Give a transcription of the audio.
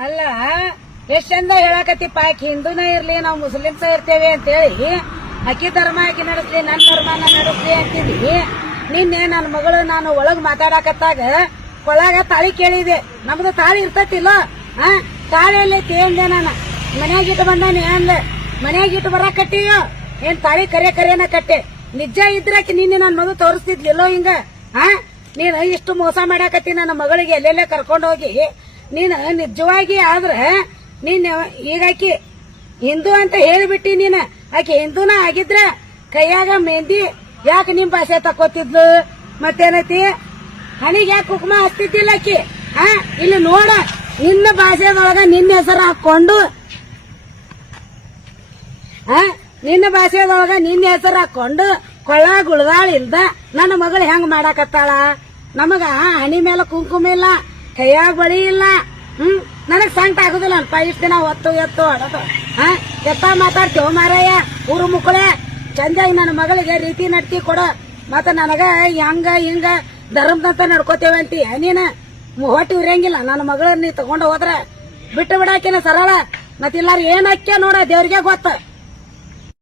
ಅಲ್ಲ ಎಷ್ಟ್ ಚಂದ ಹೇಳಕತ್ತಿಪ್ಪ, ಆಕಿ ಹಿಂದೂನ ಇರ್ಲಿ ನಾವು ಮುಸ್ಲಿಮ್ಸ ಇರ್ತೇವೆ ಅಂತೇಳಿ ಅಕ್ಕಿ ಧರ್ಮ ಆಕಿ ನಡೆಸ್ಲಿ ನನ್ನ ಧರ್ಮ ನಡೆಸ್ಲಿ ಅಂತಿದ್ವಿ. ನಿನ್ನೆ ನನ್ನ ಮಗಳು ನಾನು ಒಳಗ್ ಮಾತಾಡಕತ್ತಾಗ ಒಳಗ ತಾಳಿ ಕೇಳಿದೆ. ನಮ್ದು ತಾಳಿ ಇರ್ತತಿಲ್ಲ, ತಾಳಿ ಎಲ್ಲೈತಿ ಅಂದೆ. ನಾನು ಮನ್ಯಾಗ ಇಟ್ಟು ಬಂದಾನೆ ಅಂದೆ. ಮನ್ಯಾಗ ಇಟ್ಟು ಬರಾಕಟ್ಟಿಯೋ ಏನ್ ತಾಳಿ ಕರೆನ ಕಟ್ಟೆ. ನಿಜ ಇದ್ರಾಕಿ ನಿನ್ನೆ ನನ್ನ ಮಗು ತೋರಿಸ್ತಿದ್ಲಿಲ್ಲೋ ಹಿಂಗ. ನೀನು ಇಷ್ಟು ಮೋಸ ಮಾಡಾಕತ್ತಿ ನನ್ನ ಮಗಳಿಗೆ ಎಲ್ಲೆಲ್ಲೇ ಕರ್ಕೊಂಡು ಹೋಗಿ. ನೀನು ನಿಜವಾಗಿ ಆದ್ರ ನೀನ್ ಈಗಾಕಿ ಹಿಂದೂ ಅಂತ ಹೇಳಿಬಿಟ್ಟಿ. ನೀನು ಆಕಿ ಹಿಂದೂನ ಆಗಿದ್ರ ಕೈಯಾಗ ಮೆಹಂದಿ ಯಾಕೆ ನಿಮ್ ಭಾಷೆ ತಕೋತಿದ್ಲು? ಮತ್ತೇನೈತಿ ಹಣಿಗೆ ಯಾಕೆ ಕುಕ್ಮ ಹಚ್ತಿದ್ದಿಲ್ಲ ಆಕಿ? ಇಲ್ಲಿ ನೋಡ, ನಿನ್ನ ಭಾಷೆದೊಳಗ ನಿನ್ನ ಹೆಸರು ಹಾಕೊಂಡು ನಿನ್ನ ಭಾಷೆದೊಳಗ ನಿನ್ನ ಹೆಸರು ಹಾಕೊಂಡು ಕೊಳ್ಳ ಗುಳದಾಳಿಂದ ನನ್ನ ಮಗಳು ಹೆಂಗ್ ಮಾಡಾಕತ್ತಾಳ? ನಮಗ ಹಣಿ ಮೇಲೆ ಕುಂಕುಮ ಇಲ್ಲ, ಕೈಯಾಗ ಬಳಿ ಇಲ್ಲ. ನನಗ್ ಸಂಕಟ ಆಗುದಿಲ್ಲ ಅನ್ಪ. ಇಷ್ಟ ದಿನ ಹೊತ್ತು ಎತ್ತು ಹೊಡೋದು ಎತ್ತ ಮಾತಾಡ್ತೇವ ಮಾರಾಯ. ಊರು ಮುಕ್ಕಳೆ ಚಂದಾಗಿ ನನ್ನ ಮಗಳಿಗೆ ರೀತಿ ನಡ್ತಿ ಕೊಡು. ಮತ್ತ ನನಗ ಹಂಗ ಹಿಂಗ ಧರ್ಮದಂತ ನಡ್ಕೋತೇವೆ ಅಂತಿ. ನೀನ ಹೊಟ್ಟು ಇರಂಗಿಲ್ಲ. ನನ್ನ ಮಗಳನ್ನ ನೀ ತಗೊಂಡ ಹೋದ್ರ ಬಿಟ್ಟು ಬಿಡಾಕಿನ ಸರಳ. ಮತ್ತಿಲ್ಲಾರ ಏನ್ ಹಾಕ್ಯ ನೋಡ, ದೇವ್ರಿಗೆ ಗೊತ್ತ.